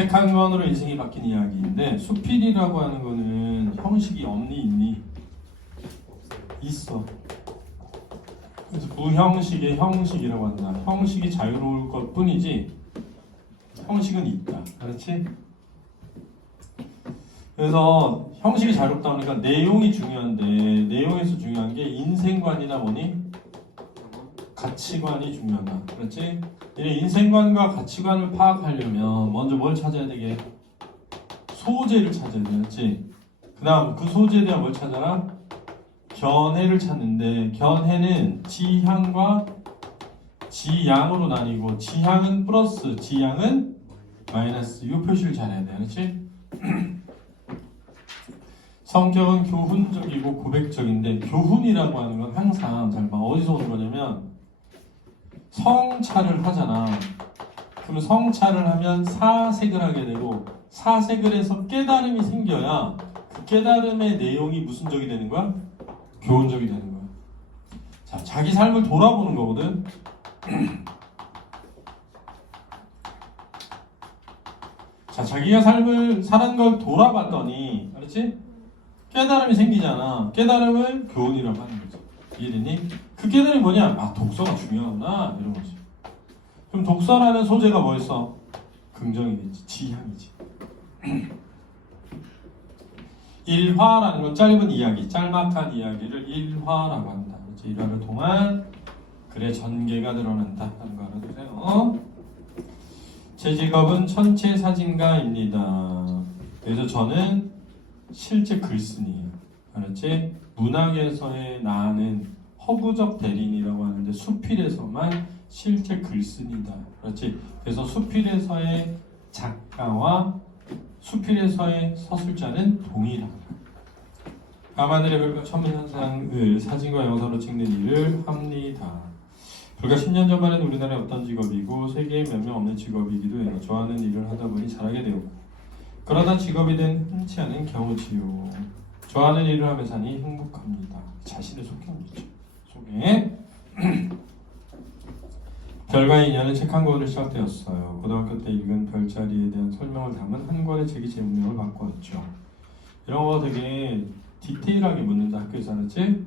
책 한 권으로 인생이 바뀐 이야기인데 수필이라고 하는 거는 형식이 없니 있니? 있어. 그래서 부형식의 형식이라고 한다. 형식이 자유로울 것 뿐이지 형식은 있다. 그렇지? 그래서 형식이 자유롭다 보니까 내용이 중요한데 내용에서 중요한 게 인생관이나 뭐니? 가치관이 중요하다. 그렇지? 이 인생관과 가치관을 파악하려면 먼저 뭘 찾아야 되게? 소재를 찾아야 돼. 그렇지? 그 다음 그 소재에 대한 뭘 찾아라? 견해를 찾는데 견해는 지향과 지양으로 나뉘고 지향은 플러스 지양은 마이너스 이 표시를 잘해야 돼. 그렇지? 성격은 교훈적이고 고백적인데 교훈이라고 하는 건 항상 잘 봐. 어디서 오는 거냐면 성찰을 하잖아. 그러면 성찰을 하면 사색을 하게 되고 사색을 해서 깨달음이 생겨야 그 깨달음의 내용이 무슨 적이 되는 거야? 교훈적이 되는 거야. 자, 자기 삶을 돌아보는 거거든. 자, 자기가 삶을 사는 걸 돌아봤더니, 알았지? 깨달음이 생기잖아. 깨달음을 교훈이라고 하는 거지. 이해됐니? 그 깨달음이 뭐냐? 아, 독서가 중요하구나. 이런 거지. 그럼 독서라는 소재가 뭐였어? 긍정이겠지. 지향이지. 일화라는 건 짧은 이야기, 짤막한 이야기를 일화라고 한다. 그렇지? 일화를 통한 글의 전개가 드러난다. 하는 거 알아두세요. 제 직업은 천체 사진가입니다. 그래서 저는 실제 글쓴이에요. 알았지? 문학에서의 나는 허구적 대리인이라고 하는데 수필에서만 실제 글쓴이다. 그렇지? 그래서 수필에서의 작가와 수필에서의 서술자는 동일하다. 밤하늘의 별과 천문현상을 사진과 영상으로 찍는 일을 합니다. 불과 10년 전만 해도 우리나라의 어떤 직업이고 세계에 몇 명 없는 직업이기도 해요. 좋아하는 일을 하다 보니 잘하게 되었고 그러다 직업이 된 흔치 않은 경우지요. 좋아하는 일을 하며 사니 행복합니다. 자신을 소개하는 거죠. 소개. 별과의 인연은 책 한 권으로 시작되었어요. 고등학교 때 읽은 별자리에 대한 설명을 담은 한 권의 책이 제목명을 바꾸었죠. 이런 거 되게 디테일하게 묻는다. 학교에서 알았지?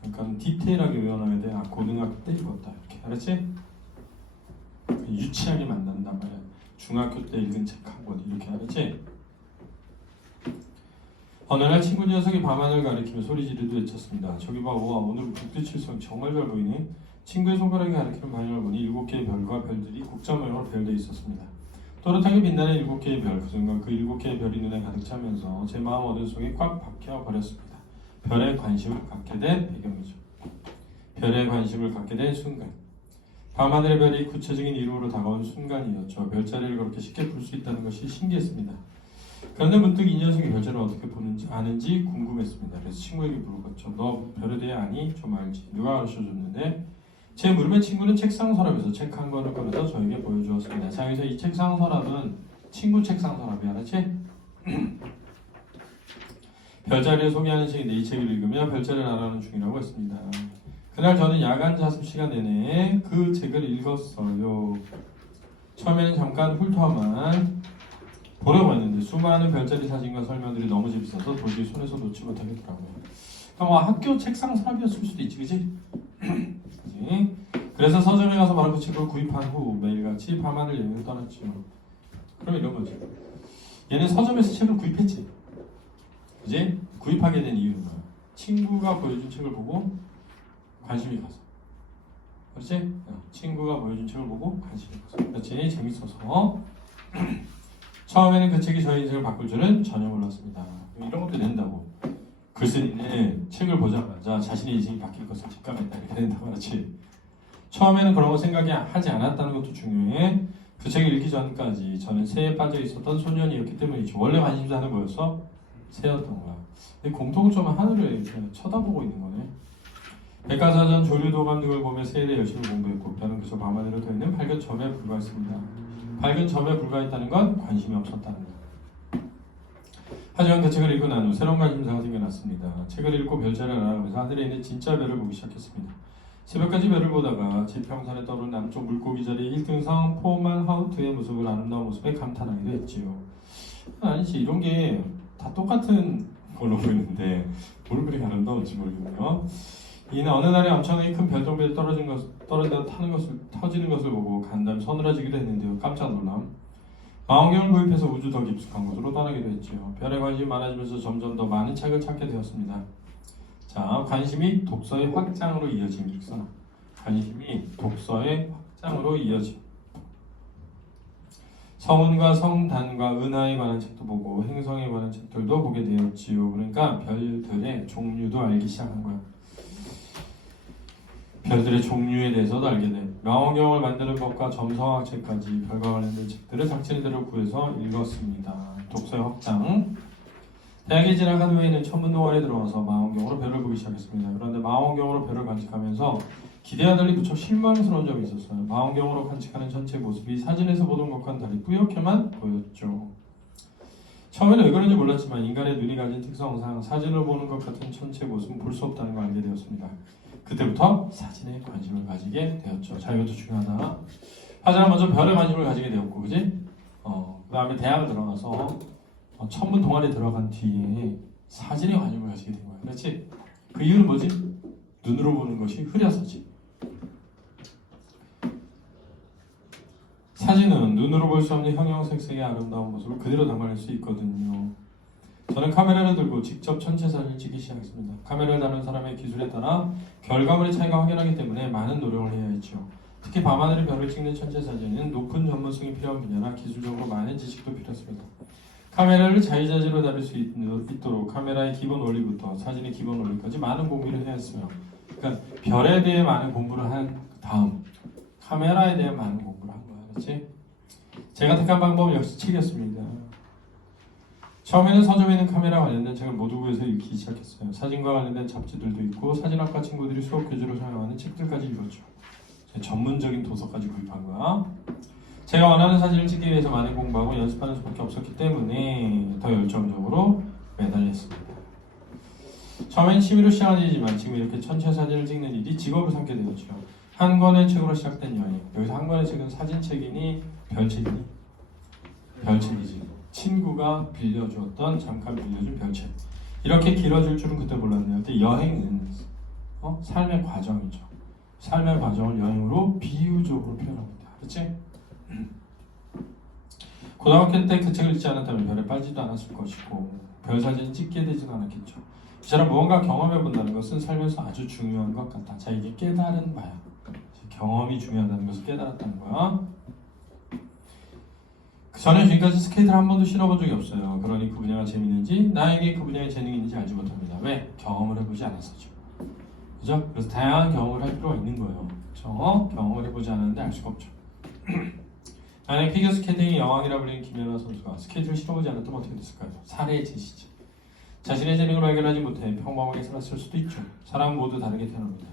그러니까 디테일하게 외워놔야 돼. 아, 고등학교 때 읽었다. 이렇게 알았지? 유치하게 만든단 말이야. 중학교 때 읽은 책 한 권 이렇게 알았지? 어느 날 친구 녀석이 밤하늘 가리키며 소리 지르듯 외쳤습니다. 저기 봐, 우와, 오늘 북두칠성 정말 잘 보이네. 친구의 손가락이 가리키는 방향을 보니 7개의 별과 별들이 국자 모양으로 배열되어 있었습니다. 또렷하게 빛나는 7개의 별, 그 순간 그 7개의 별이 눈에 가득 차면서 제 마음 어둠속에 꽉 박혀버렸습니다. 별에 관심을 갖게 된 배경이죠. 별에 관심을 갖게 된 순간. 밤하늘의 별이 구체적인 이름으로 다가온 순간이었죠. 별자리를 그렇게 쉽게 볼 수 있다는 것이 신기했습니다. 그런데 문득 이 녀석이 별자리를 어떻게 보는지 아는지 궁금했습니다. 그래서 친구에게 물어봤죠. 너 별에 대해 아니? 좀 알지. 누가 가르쳐줬는데? 제 물음에 친구는 책상 서랍에서 책 한 권을 꺼내서 저에게 보여주었습니다. 자, 여기서 이 책상 서랍은 친구 책상 서랍이야. 알았지? 별자리를 소개하는 책인데 이 책을 읽으며 별자리를 알아가는 중이라고 했습니다. 그날 저는 야간 자습 시간 내내 그 책을 읽었어요. 처음에는 잠깐 훑어만 보려고 했는데 수많은 별자리 사진과 설명들이 너무 재밌어서 도저히 손에서 놓지 못하겠더라고요. 그러니까 뭐 학교 책상 서랍이었을 수도 있지, 그지? 그래서 서점에 가서 바로 그 책을 구입한 후 매일같이 밤하늘 여행을 떠났죠. 그럼 이런 거죠. 얘는 서점에서 책을 구입했지, 그지? 구입하게 된 이유는 뭐야? 친구가 보여준 책을 보고 관심이 가서. 그렇지? 친구가 보여준 책을 보고 관심이 가서. 그렇지? 재밌어서. 처음에는 그 책이 저의 인생을 바꿀 줄은 전혀 몰랐습니다. 이런 것도 된다고. 글쓴이는 책을 보자마자 자신의 인생이 바뀔 것을 직감했다. 이렇게 된다고. 그렇지? 처음에는 그런 거 생각하지 않았다는 것도 중요해. 그 책을 읽기 전까지 저는 새에 빠져 있었던 소년이었기 때문이죠. 원래 관심사는 뭐였어? 새였던 거야. 공통점은 하늘을 이렇게 쳐다보고 있는 거네. 백과사전 조류도감 등을 보며 새에 대해 열심히 공부했고 저는 그저 밤하늘을 더 있는 밝은 점에 불과했습니다. 밝은 점에 불과했다는 건 관심이 없었다는 것. 하지만 그 책을 읽고 난 후 새로운 관심사가 생겨났습니다. 책을 읽고 별자리를 알아가면서 하늘에 있는 진짜 별을 보기 시작했습니다. 새벽까지 별을 보다가 지평선에 떠오른 남쪽 물고기 자리 1등성 포만 하우트의 모습을 아름다운 모습에 감탄하기도 했지요. 아니지 이런 게 다 똑같은 걸로 보이는데 뭘 그렇게 아름다운지 모르겠네요. 이는 어느 날에 엄청나게 큰 별똥별이 떨어져 터지는 것을 보고 간담 서늘해지기도 했는데요. 깜짝 놀람. 망원경을 구입해서 우주 더 깊숙한 곳으로 떠나기도 했지요. 별에 관심이 많아지면서 점점 더 많은 책을 찾게 되었습니다. 자, 관심이 독서의 확장으로 이어진 일선. 관심이 독서의 확장으로 이어진. 성운과 성단과 은하에 관한 책도 보고 행성에 관한 책들도 보게 되었지요. 그러니까 별들의 종류도 알기 시작한 거야. 별들의 종류에 대해서도 알게 돼. 망원경을 만드는 법과 점성학책까지 별과 관련된 책들을 닥치는 대로 구해서 읽었습니다. 독서의 확장. 대학에 진학한 후에는 천문동아리에 들어와서 망원경으로 별을 보기 시작했습니다. 그런데 망원경으로 별을 관측하면서 기대와 달리 무척 실망스러운 점이 있었어요. 망원경으로 관측하는 전체 모습이 사진에서 보던 것과는 달리 뿌옇게만 보였죠. 처음에는 왜 그런지 몰랐지만 인간의 눈이 가진 특성상 사진을 보는 것 같은 전체 모습은 볼 수 없다는 걸 알게 되었습니다. 그때부터 사진에 관심을 가지게 되었죠. 자, 이것도 중요하다. 하지만 먼저 별에 관심을 가지게 되었고, 그지? 그 다음에 대학을 들어가서 천문 동아리에 들어간 뒤에 사진에 관심을 가지게 된 거야. 그렇지? 그 이유는 뭐지? 눈으로 보는 것이 흐려서지. 사진은 눈으로 볼 수 없는 형형색색의 아름다운 모습을 그대로 담아낼 수 있거든요. 저는 카메라를 들고 직접 천체 사진을 찍기 시작했습니다. 카메라를 다루는 사람의 기술에 따라 결과물의 차이가 확연하기 때문에 많은 노력을 해야 했죠. 특히 밤하늘의 별을 찍는 천체 사진은 높은 전문성이 필요한 분야라 기술적으로 많은 지식도 필요했습니다. 카메라를 자유자재로 다룰 수 있도록 카메라의 기본 원리부터 사진의 기본 원리까지 많은 공부를 해야 했으며, 그러니까 별에 대해 많은 공부를 한 다음 카메라에 대해 많은 공부를 한 거야. 그렇지? 제가 택한 방법은 역시 책이었습니다. 처음에는 서점에 있는 카메라 관련된 책을 모두 구해서 읽기 시작했어요. 사진과 관련된 잡지들도 있고 사진학과 친구들이 수업 교재로 사용하는 책들까지 읽었죠. 전문적인 도서까지 구입한 거야. 제가 원하는 사진을 찍기 위해서 많이 공부하고 연습하는 수밖에 없었기 때문에 더 열정적으로 매달렸습니다. 처음엔 취미로 시작한 일이지만 지금 이렇게 천체 사진을 찍는 일이 직업을 삼게 되었죠. 한 권의 책으로 시작된 여행. 여기서 한 권의 책은 사진책이니 별책이니? 별책이지. 친구가 빌려주었던 잠깐 빌려준 별책. 이렇게 길어질 줄은 그때 몰랐네요. 근데 여행은 삶의 과정이죠. 삶의 과정을 여행으로 비유적으로 표현합니다. 그렇지? 고등학교 때 그 책을 읽지 않았다면 별에 빠지도 않았을 것이고 별 사진을 찍게 되진 않았겠죠. 이처럼 무언가 경험해본다는 것은 삶에서 아주 중요한 것 같다. 자, 이게 깨달은 바야. 경험이 중요하다는 것을 깨달았다는 거야. 저는 지금까지 스케이트를 한 번도 신어본 적이 없어요. 그러니 그 분야가 재밌는지 나에게 그 분야에 재능이 있는지 알지 못합니다. 왜? 경험을 해보지 않았었죠. 그죠? 그래서 다양한 경험을 할 필요가 있는 거예요. 경험을 해보지 않았는데 알 수가 없죠. 만약 피겨스케이팅의 여왕이라 불리는 김연아 선수가 스케이트를 신어보지 않았다면 어떻게 됐을까요? 사례의 제시죠. 자신의 재능으로 해결하지 못해 평범하게 살았을 수도 있죠. 사람은 모두 다르게 태어납니다.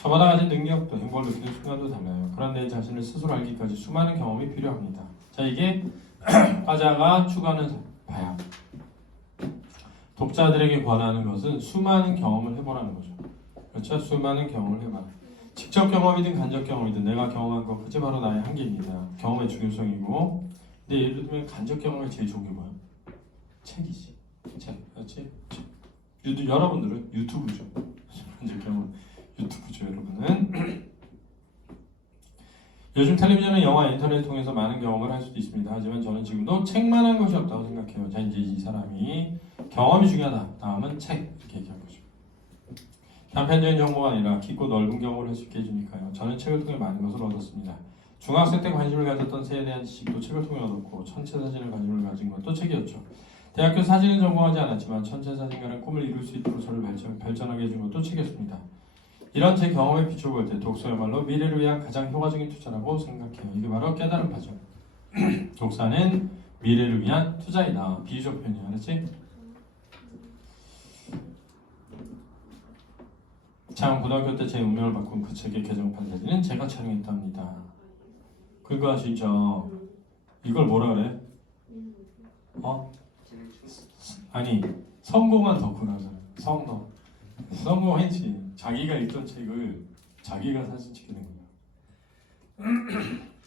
저마다 가진 능력도 행복을 느끼는 순간도 달라요. 그런데 자신을 스스로 알기까지 수많은 경험이 필요합니다. 자, 이게 화자가 추구하는 바야. 독자들에게 권하는 것은 수많은 경험을 해보라는 거죠. 그렇죠? 수많은 경험을 해봐라. 직접 경험이든 간접 경험이든 내가 경험한 것, 그게 바로 나의 한계입니다. 경험의 중요성이고. 근데 예를 들면 간접 경험이 제일 좋은 게 뭐야? 책이지. 책, 그렇지? 여러분들은 유튜브죠. 간접 경험 유튜브죠, 여러분은. 요즘 텔레비전은 영화, 인터넷을 통해서 많은 경험을 할 수도 있습니다. 하지만 저는 지금도 책만 한 것이 없다고 생각해요. 자, 이제 이 사람이 경험이 중요하다. 다음은 책. 이렇게 얘기한 거죠. 단편적인 정보가 아니라 깊고 넓은 경험을 할 수 있게 해주니까요. 저는 책을 통해 많은 것을 얻었습니다. 중학생 때 관심을 가졌던 새에 대한 지식도 책을 통해 얻었고 천체 사진에 관심을 가진 것도 책이었죠. 대학교 사진은 전공하지 않았지만 천체 사진가는 꿈을 이룰 수 있도록 저를 발전하게 해준 것도 책이었습니다. 이런 제 경험에 비춰볼 때 독서야말로 미래를 위한 가장 효과적인 투자라고 생각해요. 이게 바로 깨달은 바죠. 독서는 미래를 위한 투자이다. 비유적 표현이야. 그렇지? 참 고등학교 때 제 운명을 바꾼 그 책의 개정판 사진은 제가 촬영했답니다. 그러니까 진짜 이걸 뭐라 그래? 아니 성공한 덕후라잖아. 성공했지. 자기가 읽던 책을 자기가 사진 찍게 된 거야.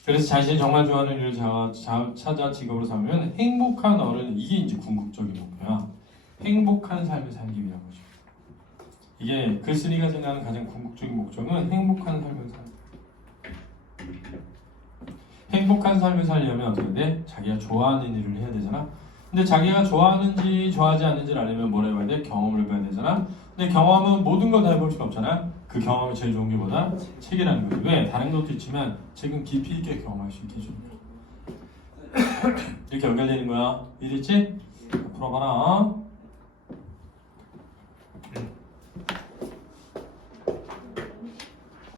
그래서 자신이 정말 좋아하는 일을 찾아 직업으로 삼으면 행복한 어른, 이게 이제 궁극적인 목표야. 행복한 삶을 살기 위한 거죠. 이게 글쓴이가 생각하는 가장 궁극적인 목적은 행복한 삶을 살기. 행복한 삶을 살려면 어떻게 돼? 자기가 좋아하는 일을 해야 되잖아. 근데 자기가 좋아하는지 좋아하지 않는지를 알려면 뭘 해봐야 돼? 경험을 해봐야 되잖아. 근데 경험은 모든 걸 다 해볼 수가 없잖아. 그 경험이 제일 좋은 게 뭐다? 책이라는 거지. 왜? 다른 것도 있지만 책은 깊이 있게 경험할 수 있게 해주는 거야. 이렇게 연결되는 거야. 이해됐지? 풀어봐라.